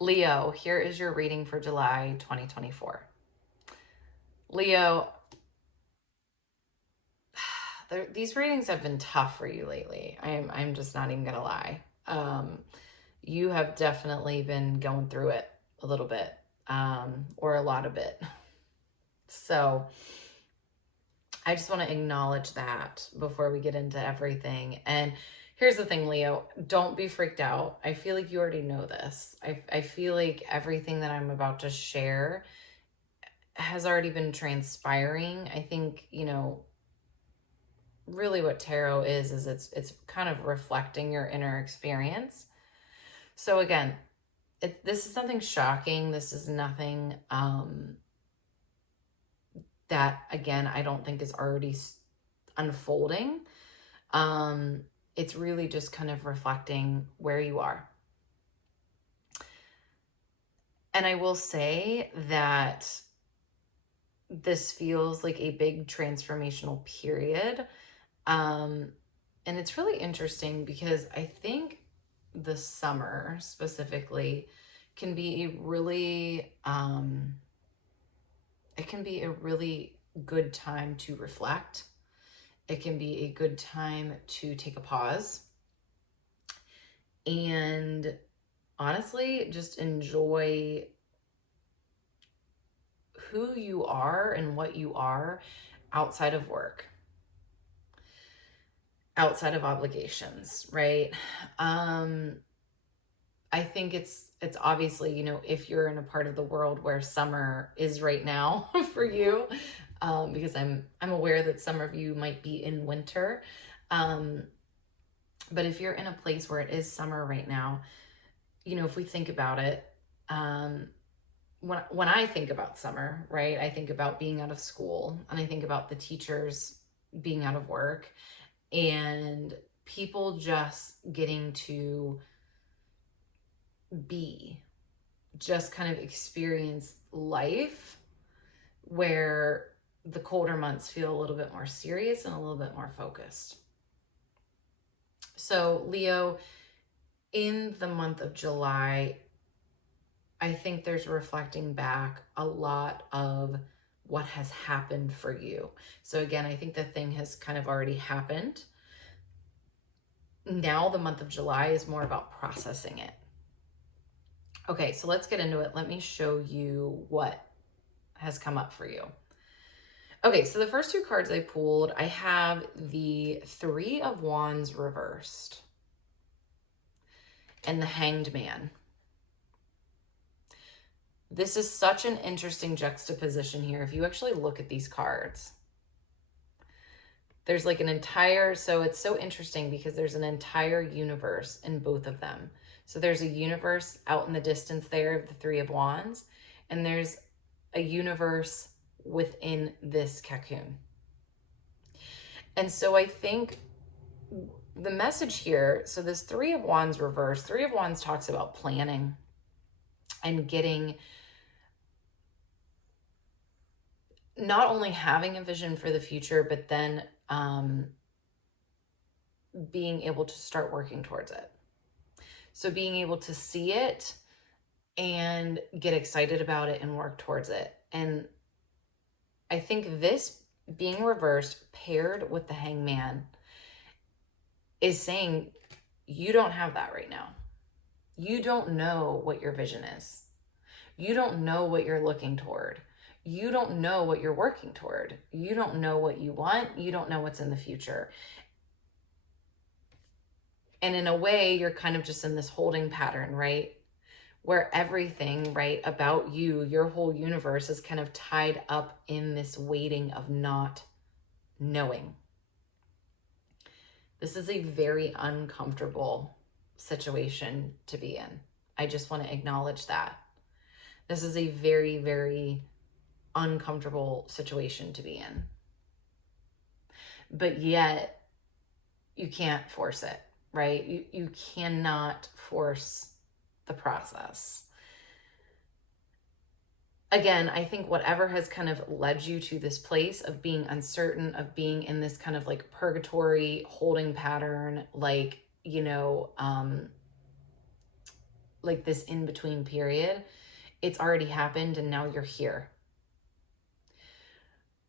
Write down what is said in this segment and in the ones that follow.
Leo, here is your reading for July 2024. Leo, these readings have been tough for you lately. I'm just not even gonna lie. You have definitely been going through it a little bit, or a lot of it. So I just want to acknowledge that before we get into everything. And here's the thing, Leo, don't be freaked out. I feel like you already know this. I feel like everything that I'm about to share has already been transpiring. I think, really what tarot is it's kind of reflecting your inner experience. So again, this is nothing shocking. This is nothing that, again, I don't think is already unfolding. It's really just kind of reflecting where you are. And I will say that this feels like a big transformational period. And it's really interesting because I think the summer specifically can be a really, it can be a really good time to reflect. It can be a good time to take a pause and honestly just enjoy who you are and what you are outside of work, outside of obligations, right? I think it's obviously, if you're in a part of the world where summer is right now for you, because I'm aware that some of you might be in winter. But if you're in a place where it is summer right now, if we think about it, when I think about summer, right, I think about being out of school, and I think about the teachers being out of work and people just getting to just kind of experience life, where the colder months feel a little bit more serious and a little bit more focused. So Leo, in the month of July, I think there's reflecting back a lot of what has happened for you. So again, I think the thing has kind of already happened. Now the month of July is more about processing it. Okay, so let's get into it. Let me show you what has come up for you. Okay, so the first two cards I pulled, I have the Three of Wands reversed and the Hanged Man. This is such an interesting juxtaposition here. If you actually look at these cards, there's like an entire, so it's so interesting because there's an entire universe in both of them. So there's a universe out in the distance there of the Three of Wands, and there's a universe within this cocoon. And so I think the message here, so this Three of Wands reverse, Three of Wands talks about planning and getting, not only having a vision for the future, but then being able to start working towards it. So being able to see it and get excited about it and work towards it. And I think this being reversed paired with the Hangman is saying you don't have that right now. You don't know what your vision is. You don't know what you're looking toward. You don't know what you're working toward. You don't know what you want. You don't know what's in the future. And in a way, you're kind of just in this holding pattern, right? Where everything, right, about you, your whole universe is kind of tied up in this waiting of not knowing. This is a very uncomfortable situation to be in. I just want to acknowledge that. This is a very, very uncomfortable situation to be in. But yet, you can't force it, right? You cannot force the process. Again, I think whatever has kind of led you to this place of being uncertain, of being in this kind of like purgatory holding pattern, like, like this in-between period. It's already happened and now you're here.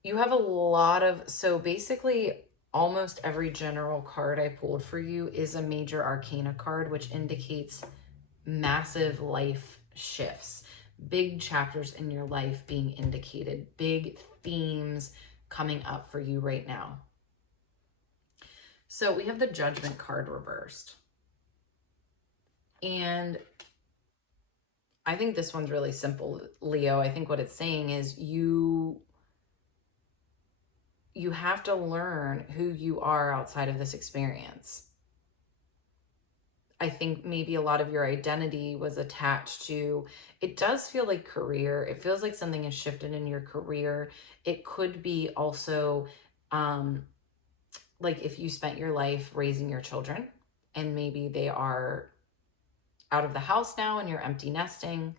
You have a lot of, so basically almost every general card I pulled for you is a major arcana card, which indicates massive life shifts, big chapters in your life being indicated, big themes coming up for you right now. So we have the Judgment card reversed. And I think this one's really simple, Leo. I think what it's saying is you have to learn who you are outside of this experience. I think maybe a lot of your identity was attached to, it does feel like career. It feels like something has shifted in your career. It could be also like if you spent your life raising your children and maybe they are out of the house now and you're empty nesting.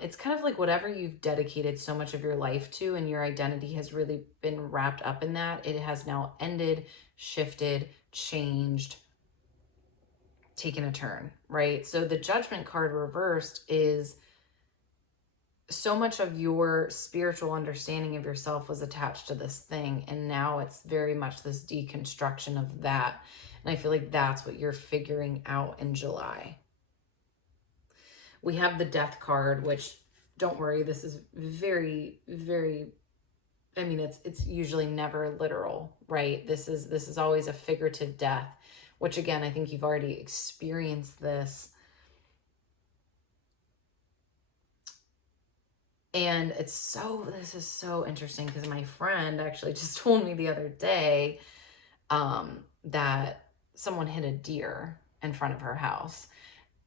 It's kind of like whatever you've dedicated so much of your life to and your identity has really been wrapped up in that. It has now ended, shifted, changed, taken a turn, right? So the Judgment card reversed is so much of your spiritual understanding of yourself was attached to this thing. And now it's very much this deconstruction of that. And I feel like that's what you're figuring out in July. We have the Death card, which don't worry, this is very, very, I mean, it's usually never literal, right? This is always a figurative death, which again, I think you've already experienced this. And this is so interesting because my friend actually just told me the other day that someone hit a deer in front of her house.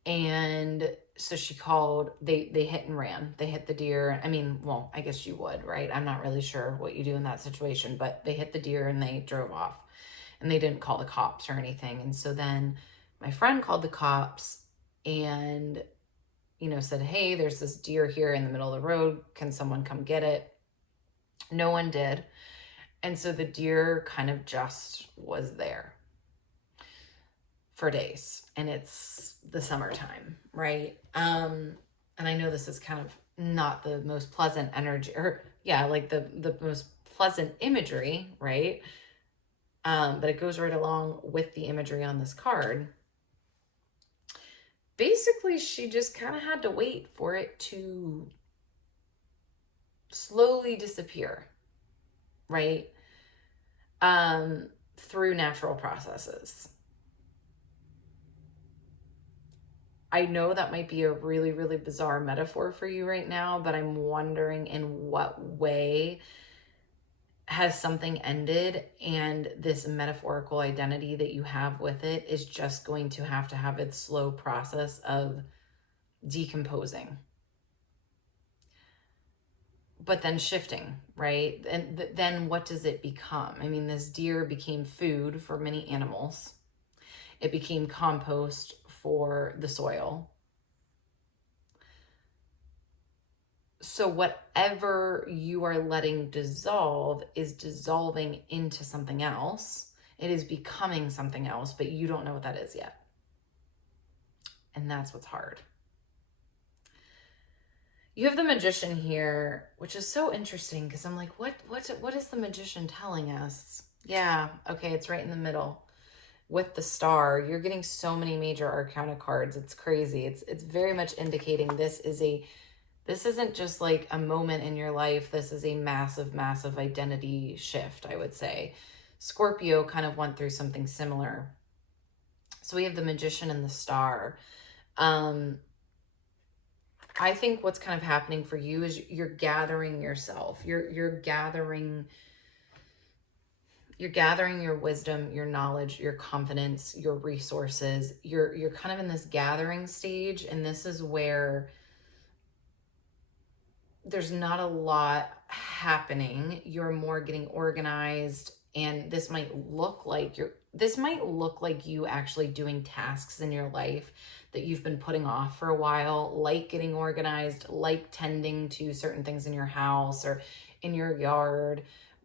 And so she called, they hit and ran. They hit the deer. I mean, well, I guess you would, right? I'm not really sure what you do in that situation, but they hit the deer and they drove off and they didn't call the cops or anything. And so then my friend called the cops and, you know, said, hey, there's this deer here in the middle of the road. Can someone come get it? No one did. And so the deer kind of just was there for days, and it's the summertime, right? And I know this is kind of not the most pleasant energy, or yeah, like the most pleasant imagery, right? But it goes right along with the imagery on this card. Basically, she just kind of had to wait for it to slowly disappear, right? Through natural processes. I know that might be a really, really bizarre metaphor for you right now, but I'm wondering in what way has something ended and this metaphorical identity that you have with it is just going to have its slow process of decomposing. But then shifting, right? And then what does it become? I mean, this deer became food for many animals. It became compost for the soil. So whatever you are letting dissolve is dissolving into something else. It is becoming something else, but you don't know what that is yet. And that's what's hard. You have the Magician here, which is so interesting because I'm like, what is the Magician telling us? Yeah, okay, it's right in the middle. With the Star, you're getting so many major arcana cards. It's crazy. It's very much indicating this isn't just like a moment in your life. This is a massive, massive identity shift, I would say. Scorpio kind of went through something similar. So we have the Magician and the Star. I think what's kind of happening for you is you're gathering yourself. You're gathering your wisdom, your knowledge, your confidence, your resources. You're kind of in this gathering stage, and this is where there's not a lot happening. You're more getting organized, and this might look like you actually doing tasks in your life that you've been putting off for a while, like getting organized, like tending to certain things in your house or in your yard.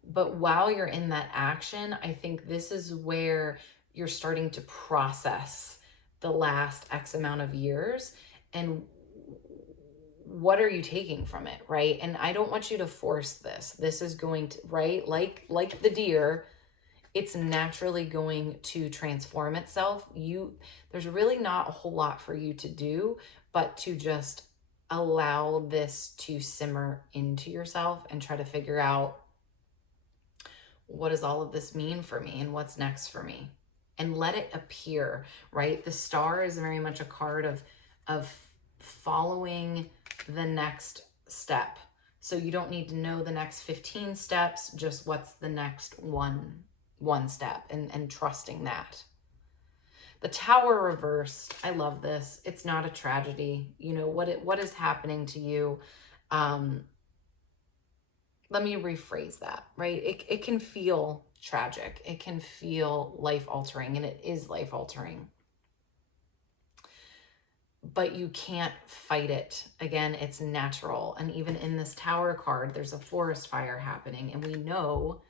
But while you're in that action, I think this is where you're starting to process the last X amount of years. And what are you taking from it, right? And I don't want you to force this. This is going to, right? Like the deer, it's naturally going to transform itself. There's really not a whole lot for you to do, but to just allow this to simmer into yourself and try to figure out, what does all of this mean for me and what's next for me? And let it appear, right? The star is very much a card of following the next step. So you don't need to know the next 15 steps, just what's the next one step, and trusting that. The Tower reversed, I love this. It's not a tragedy. You know, what is happening to you? Let me rephrase that, right? It can feel tragic. It can feel life-altering, and it is life-altering. But you can't fight it. Again, it's natural. And even in this Tower card, there's a forest fire happening, and we know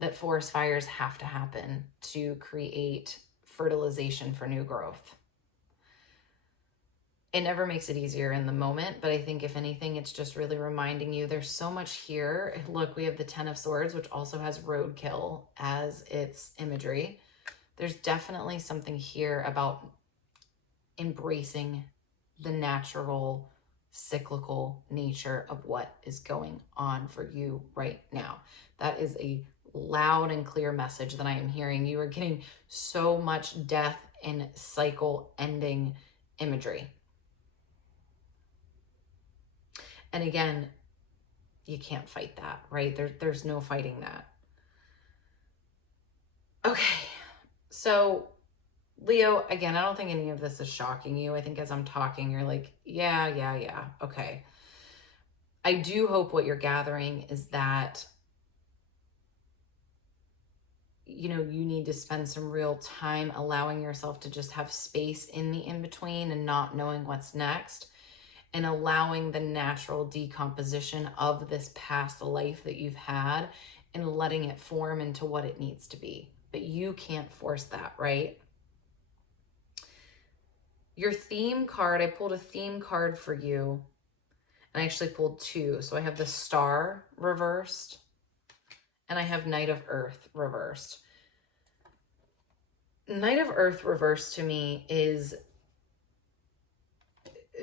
that forest fires have to happen to create fertilization for new growth. It never makes it easier in the moment, but I think if anything, it's just really reminding you there's so much here. Look, we have the Ten of Swords, which also has roadkill as its imagery. There's definitely something here about embracing the natural, cyclical nature of what is going on for you right now. That is a loud and clear message that I am hearing. You are getting so much death and cycle ending imagery. And again, you can't fight that, right? There's no fighting that. Okay, so Leo, again, I don't think any of this is shocking you. I think as I'm talking, you're like, yeah, okay. I do hope what you're gathering is that, you know, you need to spend some real time allowing yourself to just have space in the in-between and not knowing what's next, and allowing the natural decomposition of this past life that you've had and letting it form into what it needs to be. But you can't force that, right? Your theme card, I pulled a theme card for you, and I actually pulled two. So I have the Star reversed, and I have Knight of Earth reversed. Knight of Earth reversed to me is,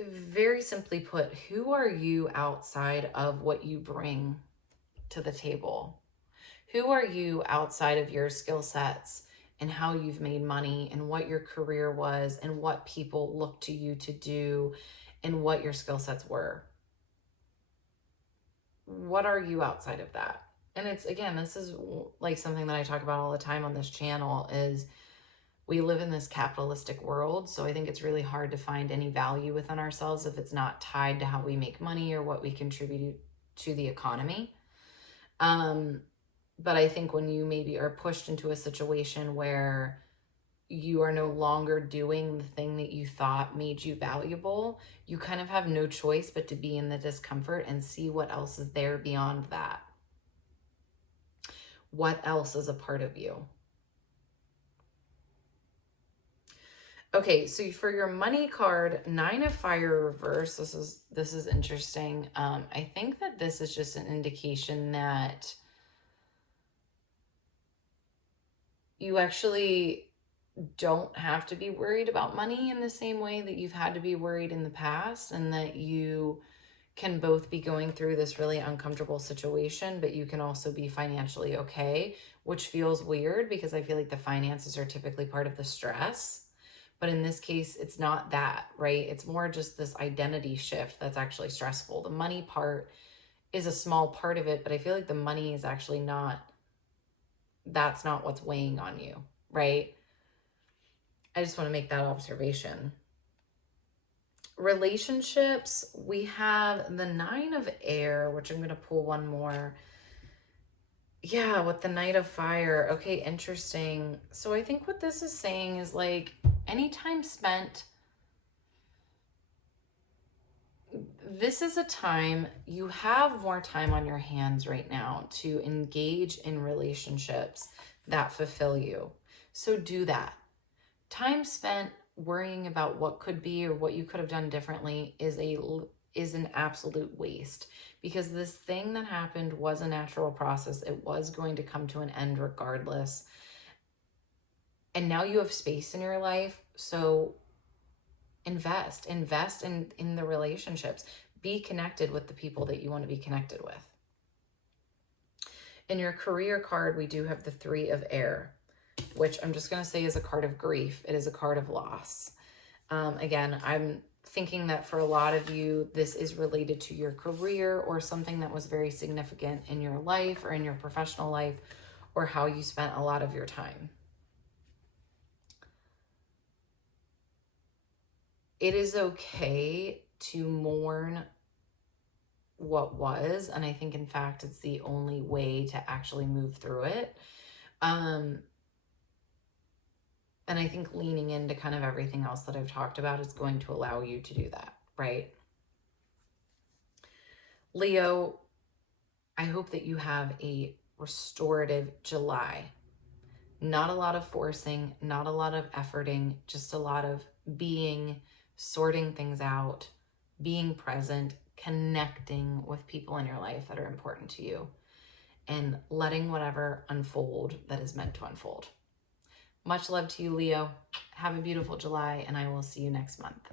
very simply put, who are you outside of what you bring to the table? Who are you outside of your skill sets and how you've made money and what your career was and what people look to you to do and what your skill sets were? What are you outside of that? And it's, again, this is like something that I talk about all the time on this channel, is we live in this capitalistic world. So I think it's really hard to find any value within ourselves if it's not tied to how we make money or what we contribute to the economy. But I think when you maybe are pushed into a situation where you are no longer doing the thing that you thought made you valuable, you kind of have no choice but to be in the discomfort and see what else is there beyond that. What else is a part of you? Okay, so for your money card, Nine of Fire reverse, this is interesting. I think that this is just an indication that you actually don't have to be worried about money in the same way that you've had to be worried in the past, and that you can both be going through this really uncomfortable situation, but you can also be financially okay, which feels weird because I feel like the finances are typically part of the stress. But in this case, it's not that, right? It's more just this identity shift that's actually stressful. The money part is a small part of it, but I feel like the money is actually not, that's not what's weighing on you, right? I just want to make that observation. Relationships, we have the Nine of Air, which I'm going to pull one more. Yeah, with the Knight of Fire. Okay, interesting. So I think what this is saying is, like, any time spent, this is a time, you have more time on your hands right now to engage in relationships that fulfill you. So do that. Time spent worrying about what could be or what you could have done differently is an absolute waste, because this thing that happened was a natural process. It was going to come to an end regardless. And now you have space in your life. So invest in the relationships. Be connected with the people that you want to be connected with. In your career card, we do have the 3 of air, which I'm just going to say is a card of grief. It is a card of loss. Again, I'm thinking that for a lot of you, this is related to your career or something that was very significant in your life or in your professional life, or how you spent a lot of your time. It is okay to mourn what was, and I think in fact it's the only way to actually move through it. And I think leaning into kind of everything else that I've talked about is going to allow you to do that, right? Leo, I hope that you have a restorative July. Not a lot of forcing, not a lot of efforting, just a lot of being, sorting things out, being present, connecting with people in your life that are important to you, and letting whatever unfold that is meant to unfold. Much love to you, Leo. Have a beautiful July, and I will see you next month.